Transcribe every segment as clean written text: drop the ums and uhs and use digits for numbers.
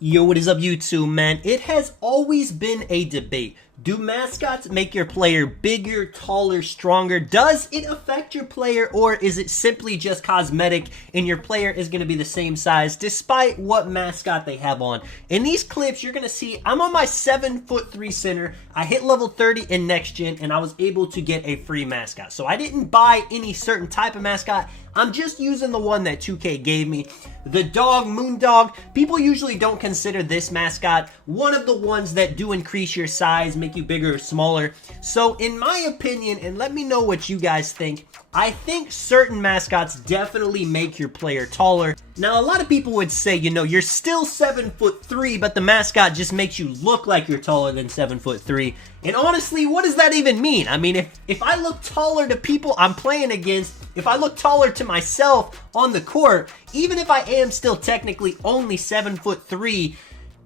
Yo, what is up, YouTube, man? It has always been a debate. Do mascots make your player bigger, taller, stronger? Does it affect your player, or is it simply just cosmetic and your player is going to be the same size despite what mascot they have on? In these clips, you're going to see I'm on my 7'3" center. I hit level 30 in Next Gen, and I was able to get a free mascot. So I didn't buy any certain type of mascot. I'm just using the one that 2K gave me. The dog, Moondog. People usually don't consider this mascot one of the ones that do increase your size, make you bigger or smaller. So in my opinion, and let me know what you guys think, I think certain mascots definitely make your player taller. Now, a lot of people would say, you know, you're still 7'3", but the mascot just makes you look like you're taller than 7'3". And honestly, what does that even mean? I mean, if I look taller to people I'm playing against, if I look taller to myself on the court, even if I am still technically only 7'3",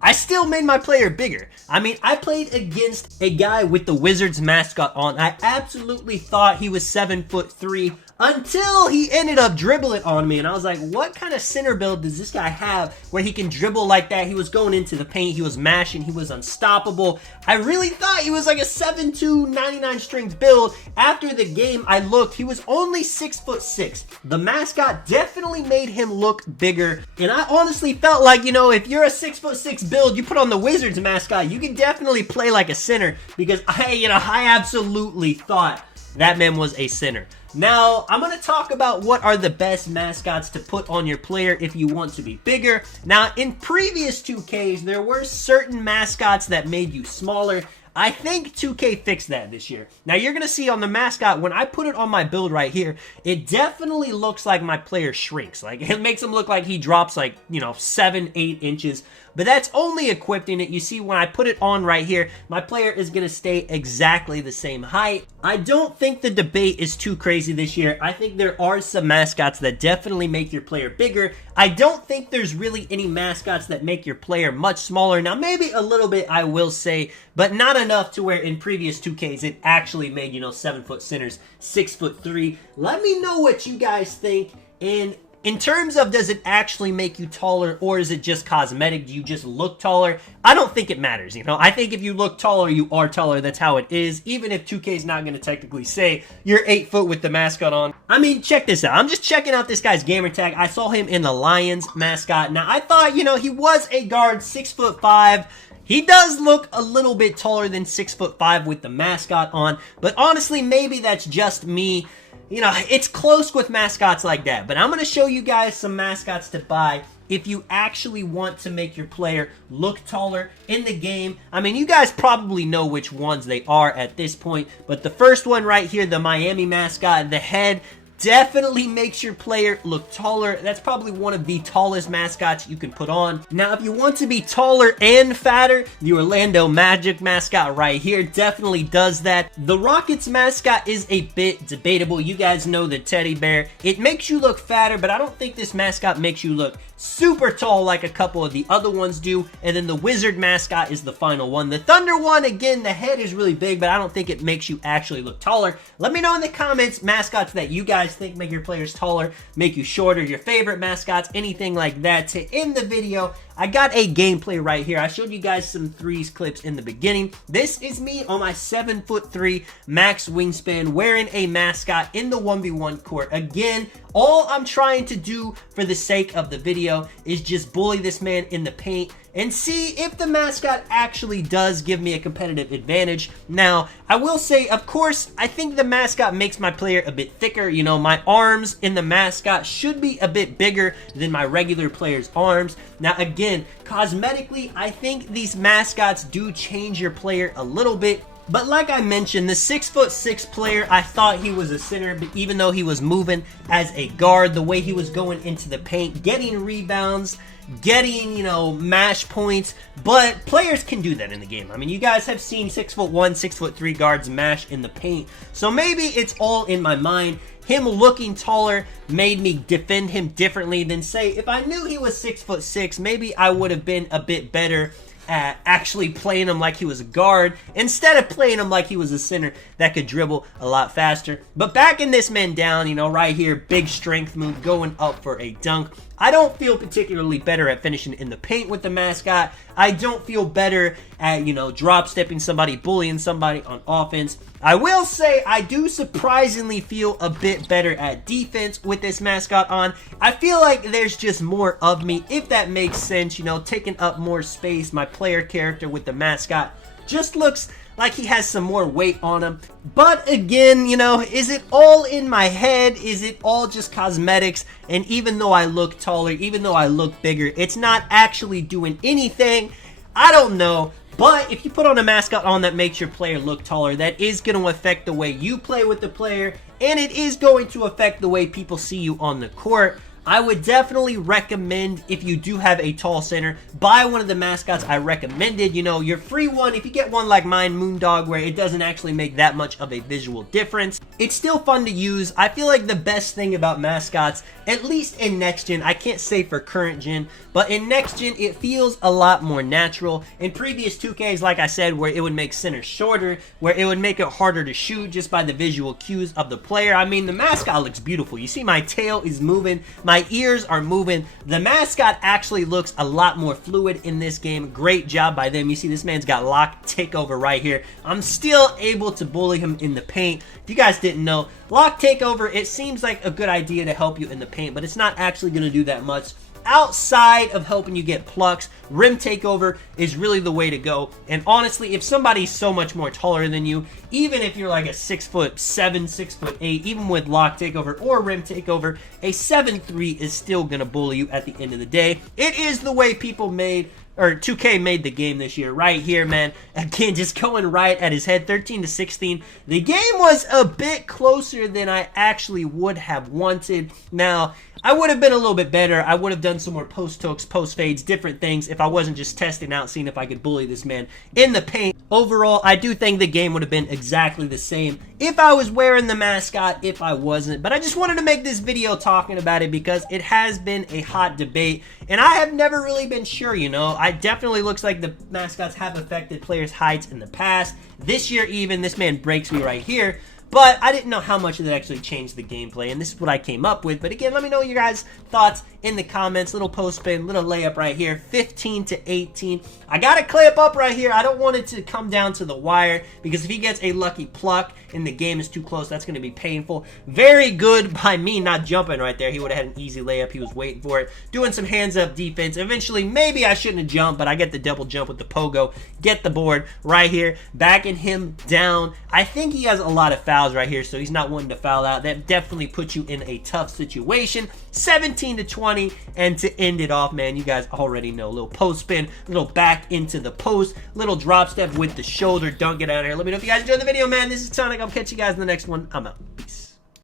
I still made my player bigger. I mean, I played against a guy with the Wizards mascot on. I absolutely thought he was 7'3" until he ended up dribbling on me. And I was like, what kind of center build does this guy have where he can dribble like that? He was going into the paint. He was mashing. He was unstoppable. I really thought he was like a 7'2", 99 strength build. After the game, I looked. He was only 6'6". The mascot definitely made him look bigger. And I honestly felt like, you know, if you're a 6'6" build, you put on the Wizards mascot, you can definitely play like a center, because I absolutely thought that man was a center. Now, I'm going to talk about what are the best mascots to put on your player if you want to be bigger. Now, in previous 2Ks, there were certain mascots that made you smaller. I think 2K fixed that this year. Now, you're going to see on the mascot, when I put it on my build right here, it definitely looks like my player shrinks. Like, it makes him look like he drops like, 7, 8 inches. But that's only equipping it. You see, when I put it on right here, my player is going to stay exactly the same height. I don't think the debate is too crazy this year. I think there are some mascots that definitely make your player bigger. I don't think there's really any mascots that make your player much smaller. Now, maybe a little bit, I will say, but not enough to where in previous 2Ks it actually made, 7-foot centers 6'3". Let me know what you guys think. And in terms of, does it actually make you taller, or is it just cosmetic? Do you just look taller? I don't think it matters, I think if you look taller, you are taller. That's how it is, even if 2K is not going to technically say you're 8 foot with the mascot on. I mean, check this out. I'm just checking out this guy's gamer tag. I saw him in the Lions mascot. Now, I thought, he was a guard, 6'5". He does look a little bit taller than 6'5" with the mascot on, but honestly, maybe that's just me. It's close with mascots like that, but I'm going to show you guys some mascots to buy if you actually want to make your player look taller in the game. I mean, you guys probably know which ones they are at this point, but the first one right here, the Miami mascot, the head, definitely makes your player look taller. That's probably one of the tallest mascots you can put on. Now, if you want to be taller and fatter, the Orlando Magic mascot right here definitely does that. The Rockets mascot is a bit debatable. You guys know the teddy bear. It makes you look fatter, but I don't think this mascot makes you look super tall like a couple of the other ones do. And then the Wizard mascot is the final one. The Thunder one, again, the head is really big, but I don't think it makes you actually look taller. Let me know in the comments mascots that you guys think make your players taller, make you shorter, your favorite mascots, anything like that. To end the video, I got a gameplay right here. I showed you guys some threes clips in the beginning. This is me on my 7'3" max wingspan wearing a mascot in the 1v1 court. Again, all I'm trying to do for the sake of the video is just bully this man in the paint and see if the mascot actually does give me a competitive advantage. Now, I will say, of course, I think the mascot makes my player a bit thicker. My arms in the mascot should be a bit bigger than my regular player's arms. Now, again, cosmetically, I think these mascots do change your player a little bit. But like I mentioned, the 6'6" player, I thought he was a center, but even though he was moving as a guard, the way he was going into the paint, getting rebounds, getting, mash points, but players can do that in the game. I mean, you guys have seen 6'1", 6'3" guards mash in the paint, so maybe it's all in my mind. Him looking taller made me defend him differently than, say, if I knew he was 6'6", maybe I would have been a bit better at actually playing him like he was a guard instead of playing him like he was a center that could dribble a lot faster. But backing this man down, right here, big strength move, going up for a dunk. I don't feel particularly better at finishing in the paint with the Mascot. I don't feel better at, you know, drop stepping somebody, bullying somebody on offense. I will say I do surprisingly feel a bit better at defense with this Mascot on. I feel like there's just more of me, if that makes sense, you know, taking up more space. My player character with the Mascot just looks like he has some more weight on him. But again, you know, is it all in my head? Is it all just cosmetics? And even though I look taller, even though I look bigger, it's not actually doing anything. I don't know. But if you put on a Mascot on that makes your player look taller, that is going to affect the way you play with the player, and it is going to affect the way people see you on the court. I would definitely recommend, if you do have a tall center, buy one of the Mascots I recommended. You know, your free one, if you get one like mine, Moondog, where it doesn't actually make that much of a visual difference, it's still fun to use. I feel like the best thing about Mascots, at least in next gen, I can't say for current gen, but in next gen, it feels a lot more natural. In previous 2Ks, like I said, where it would make center shorter, where it would make it harder to shoot just by the visual cues of the player. I mean, the Mascot looks beautiful. You see my tail is moving, my ears are moving. The Mascot actually looks a lot more fluid in this game. Great job by them. You see this man's got lock takeover right here. I'm still able to bully him in the paint. If you guys didn't know, lock takeover, it seems like a good idea to help you in the paint, but it's not actually going to do that much. Outside of helping you get plucks, rim takeover is really the way to go. And honestly, if somebody's so much more taller than you, even if you're like a 6'7", 6'8", even with lock takeover or rim takeover, a 7'3" is still gonna bully you at the end of the day. It is the way people made, or 2K made the game this year, right here, man. Again, just going right at his head, 13-16. The game was a bit closer than I actually would have wanted. Now, I would have been a little bit better. I would have done some more post hooks, post fades, different things if I wasn't just testing out, seeing if I could bully this man in the paint. Overall, I do think the game would have been exactly the same if I was wearing the Mascot, if I wasn't. But I just wanted to make this video talking about it because it has been a hot debate, and I have never really been sure, you know. It definitely looks like the Mascots have affected players' heights in the past. This year even, this man breaks me right here. But I didn't know how much it actually changed the gameplay, and this is what I came up with. But again, let me know your guys' thoughts in the comments. Little post spin, little layup right here, 15-18. I got a clamp up right here. I don't want it to come down to the wire, because if he gets a lucky pluck and the game is too close, that's going to be painful. Very good by me not jumping right there. He would have had an easy layup. He was waiting for it. Doing some hands-up defense. Eventually, maybe I shouldn't have jumped, but I get the double jump with the pogo. Get the board right here. Backing him down. I think he has a lot of fouls right here, so he's not wanting to foul out. That definitely puts you in a tough situation. 17-20, and to end it off, man, you guys already know. Little post spin, little back into the post, little drop step with the shoulder. Dunk it out of here. Let me know if you guys enjoyed the video, man. This is Tonic. I'll catch you guys in the next one. I'm out. Peace.